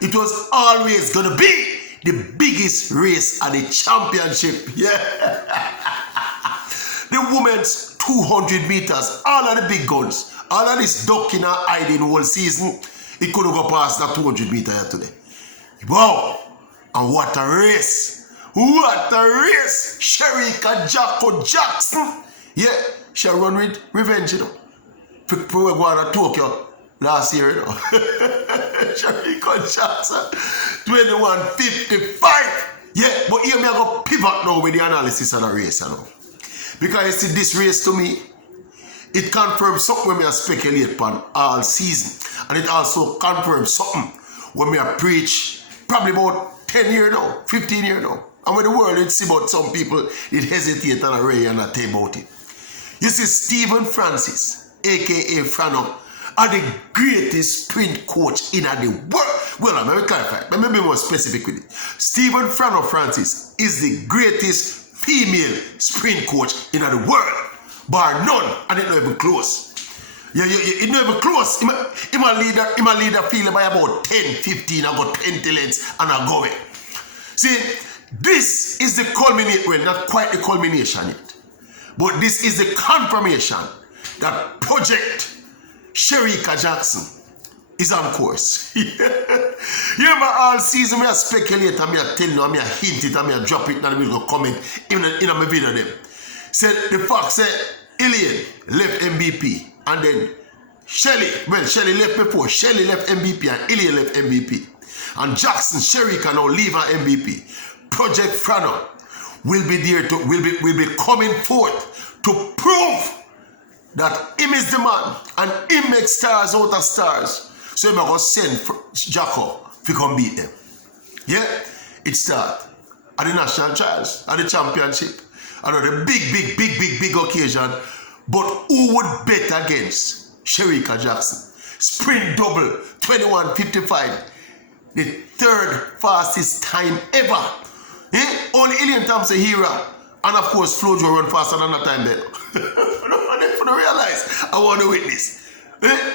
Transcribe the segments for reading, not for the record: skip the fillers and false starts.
It was always going to be the biggest race at the championship. Yeah. The women's 200 meters, all of the big guns, all of this ducking and hiding whole season, it couldn't go past that 200 meter here today. Wow. And what a race. What a race. Shericka'S Jacko Jackson. Yeah, she run with revenge, you know. We go to Tokyo last year, you know. Shericka'S Jackson, 21:55. Yeah, but here me I go pivot now with the analysis of the race, you know. Because you see, this race to me, it confirms something when I speculate upon all season. And it also confirms something when I preach probably about 10 years now, 15 years now. And when the world did see about some people, it hesitate and array and not think about it. You see, Stephen Francis, aka Franno, are the greatest sprint coach in the world. Well, let me clarify. Let me be more specific with it. Stephen Franno Francis is the greatest female sprint coach in the world. Bar none, and it's not even close. It's not even close. He might lead a field by about 10, 15, I got 10 lengths and I go away. See, this is the culmination, well, not quite the culmination yet, but this is the confirmation that Project Shericka'S Jackson is on course. Yeah, my all season, I speculate, and I tell you, I hint it, and I drop it, and I will comment in my video them. Said the fact said Ilian left MVP, and then Shelly left before. Shelly left MVP, and Ilian left MVP. And Jackson Shericka'S now leave her MVP. Project Franno will be there to will be coming forth to prove that him is the man and him makes stars out of stars. So I'm going to send Jacko to come beat them. Yeah? It starts at the national trials, at the championship. I know the big occasion. But who would bet against Shericka'S Jackson? Sprint double, 21:55. The third fastest time ever. Eh? Only Ilian Thompson here. And of course, Flojo run faster than that time then. For the realize, I want to witness. Eh?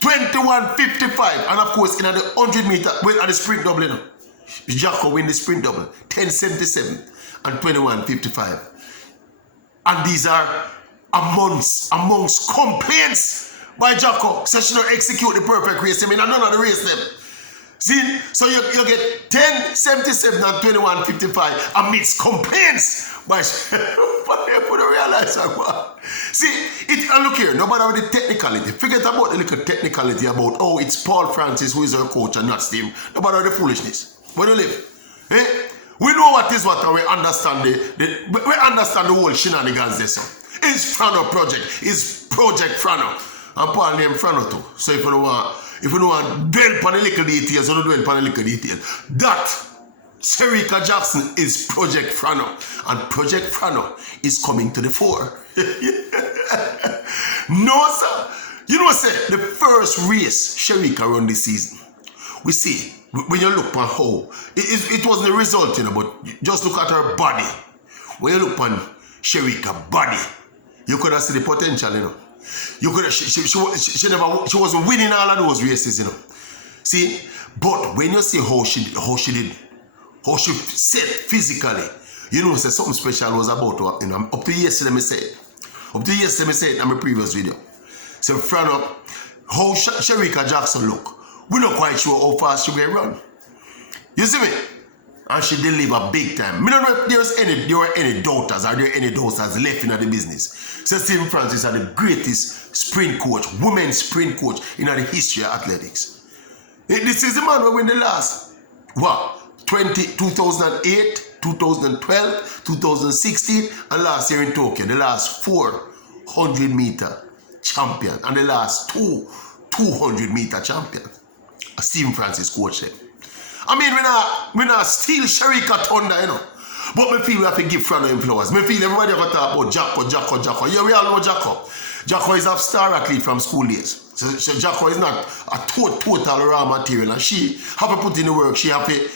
21:55. And of course, in the 100 meter, well, at the sprint double, you know, Jacko win the sprint double. 10:77 and 21:55. And these are amongst complaints by Jacko. So she don't execute the perfect race. I mean, none of the race them. See, so you get 10:77 and 21:55 amidst complaints by for the realize. See, and look here, no matter the technicality, forget about the little technicality about, oh, it's Paul Francis who is our coach and not Steve. No matter the foolishness. Where do you live? Eh? We know what is what, and we understand the whole shenanigans there. So. It's Franno project. It's Project Franno. And Paul named Franno too. So if you don't want dwell upon the little details, you don't dwell upon the little details. That Shericka'S Jackson is Project Franno. And Project Franno is coming to the fore. No, sir. You know, sir, the first race Shericka'S run this season, we see, when you look on how, it wasn't the result, you know, but just look at her body. When you look on Shericka'S body, you could have seen the potential, you know. You could have, she wasn't winning all of those races, you know. See, but when you see how she set physically, you know, say something special was about to happen. Up to yesterday, I said it in my previous video. So, Franno, how Shericka'S Jackson look, we're not quite sure how fast she will run. You see me? And she deliver big time. I don't know if there were any doubters or there are any doubters left in the business. So Stephen Francis are the greatest sprint coach, women's sprint coach in the history of athletics. This is the man who win the last, 2008, 2012, 2016, and last year in Tokyo, the last 400-meter champion and the last 200-meter champion. Stephen Francis coach them. I mean, we not steal Shericka'S thunder, you know. But me feel we have to give Franno him flowers. Me feel everybody have to talk about Jacko. Yeah, we all know Jacko. Jacko is a star athlete from school days. So Jacko is not a total raw material. And she have to put in the work. She have to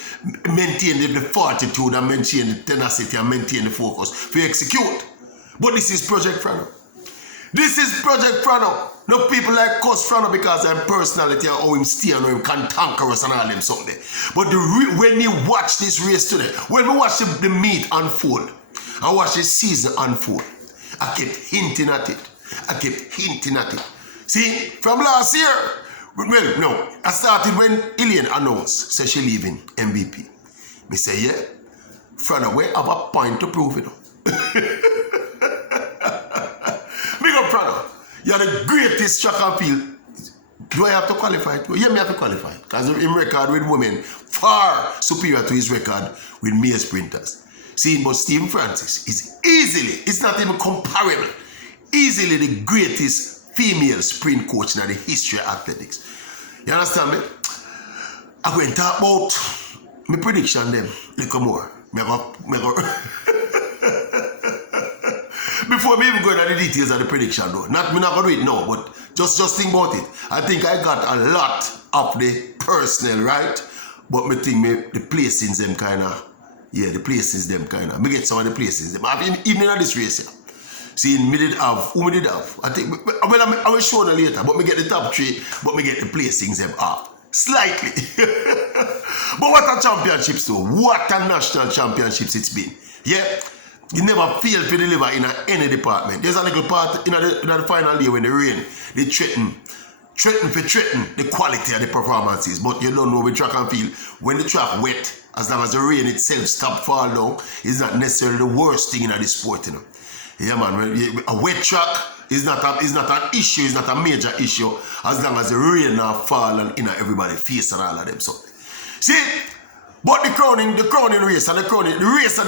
maintain the fortitude and maintain the tenacity and maintain the focus to execute. But this is Project Franno. This is Project Franno. No people like cuss Franno because I'm personality and how him stay and how him cantankerous and all them something. But when you watch this race today, when we watch the meet unfold, I watch the season unfold, I kept hinting at it. I kept hinting at it. See, from last year, well, no, I started when Elaine announced, say she leaving MVP. Me say, yeah, Franno, we have a point to prove it. Big up, Franno. You're the greatest track and field. Do I have to qualify? Yeah, me have to qualify. Because his record with women far superior to his record with male sprinters. See, but Stephen Francis is easily, it's not even comparable, easily the greatest female sprint coach in the history of athletics. You understand me? I'm going to talk about my prediction them a little more. Before me even go into the details of the prediction though. Not me not gonna do it now, but just think about it. I think I got a lot of the personnel right, but me think me the placings them kinda, yeah, the placings them kinda. Me get some of the placings them. Even in this race here. See, me did have, who me did have? I think, well, I will show you later, but me get the top three, but me get the placings them up. Slightly. But what a championships though. What a national championships it's been. Yeah? You never fail to deliver in any department. There's a little part in the final day when they rain, they threaten the quality of the performances. But you don't know with track and field, when the track wet, as long as the rain itself stop fall down, it's not necessarily the worst thing in the sport, you know. Yeah, man. A wet track is not an issue, it's not a major issue, as long as the rain not fall and in everybody's face and all of them. So, see, but the crowning race and the race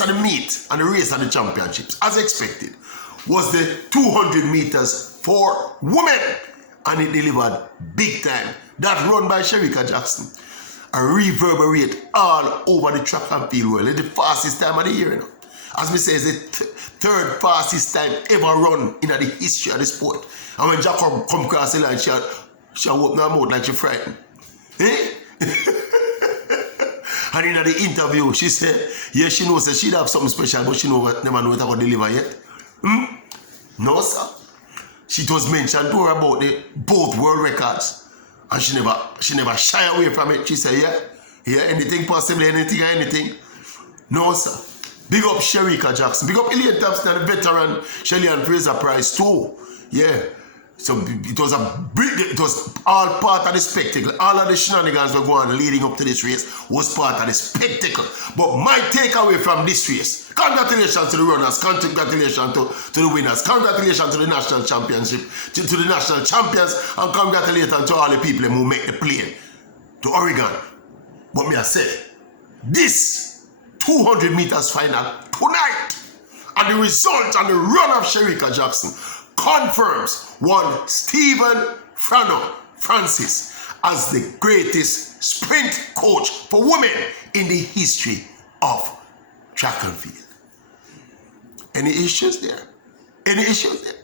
of the meet and the race of the championships, as expected, was the 200 meters for women, and it delivered big time. That run by Shericka'S, a reverberate all over the track and field world. It's the fastest time of the year, you know. As me say, it's the third fastest time ever run in the history of the sport. And when Jacob come across the line, she open her mouth like she frightened. Eh? And in the interview, she said, yeah, she knows that she'd have something special, but she never know what I would deliver yet. No, sir. She was mentioned to her about both world records. And she never shy away from it. She said, yeah, anything possible, anything. No, sir. Big up Shericka'S. Big up Elaine Thompson and the veteran Shelley and Fraser Price too. Yeah. So it was all part of the spectacle. All of the shenanigans were going on leading up to this race was part of the spectacle. But my takeaway from this race, congratulations to the runners, congratulations to the winners, congratulations to the national championship, to the national champions, and congratulations to all the people who make the plane to Oregon. But me I say, this 200 meters final tonight, and the result and the run of Shericka'S confirms one Stephen Franno Francis as the greatest sprint coach for women in the history of track and field. Any issues there? Any issues there?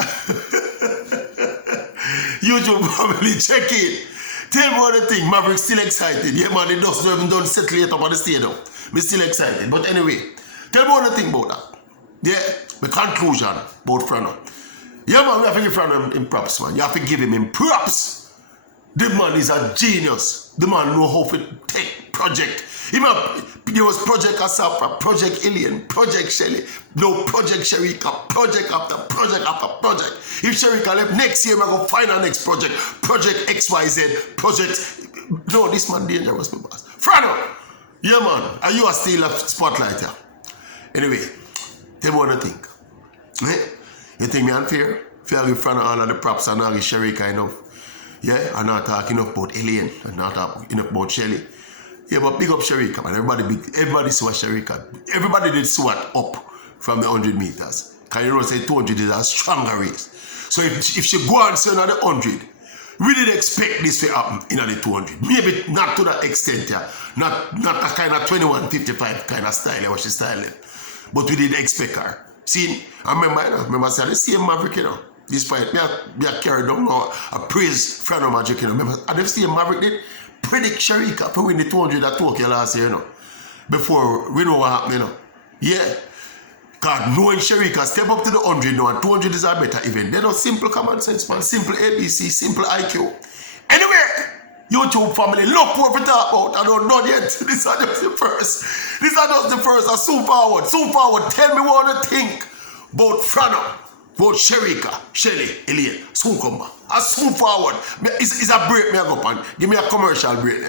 YouTube family, check it. Tell me what the thing. Maverick still excited. Yeah, man, the dust not even done settle it up on the stadium. Me still excited. But anyway, tell me what the thing about that. Yeah, the conclusion about Franno. Yeah, man, we have to give Franno in props, man. You have to give him in props. The man is a genius. The man know how to take project. There was Project Asafra, Project Ilian, Project Shelley, no Project Sherica, project after project after project. If Sherica left next year, we're going to find our next project. Project XYZ, project. No, this man dangerous, my boss. Franno! Yeah, man. And you are still a spotlight here. Anyway, tell me what I think. Eh? You think me unfair? Fair give Franno all of the props and not give Sherica enough. Yeah, I'm not talking enough about Elaine. I'm not talking enough about Shelley. Yeah, but big up Sherica, man. Everybody saw Sherica. Everybody did SWAT up from the 100 meters. Because you know, say 200 is a stronger race. So if she go on say another 100, we did expect this to happen in the 200. Maybe not to that extent, yeah. Not a kind of 21-55 kind of style, what she styling. But we did expect her. See, I remember saying the same Maverick, you know. Despite me I carried down now, I praise Franno Magic, you know. Remember, and the same Maverick did predict Sherica for win the 200 at Tokyo last year, you know. Before we know what happened, you know. Yeah. God, knowing Shericka'S step up to the 100 now and 200 is a better event. They know simple common sense, man. Simple ABC, simple IQ. Anyway, YouTube family, look what we talk about. I don't know yet. This is just the first. This is just the first. I soon forward. Soon forward. Tell me what you think about Franno, about Shericka'S, Shelly, Elaine. Soon come back. I soon forward. It's a break me I go on. Give me a commercial break.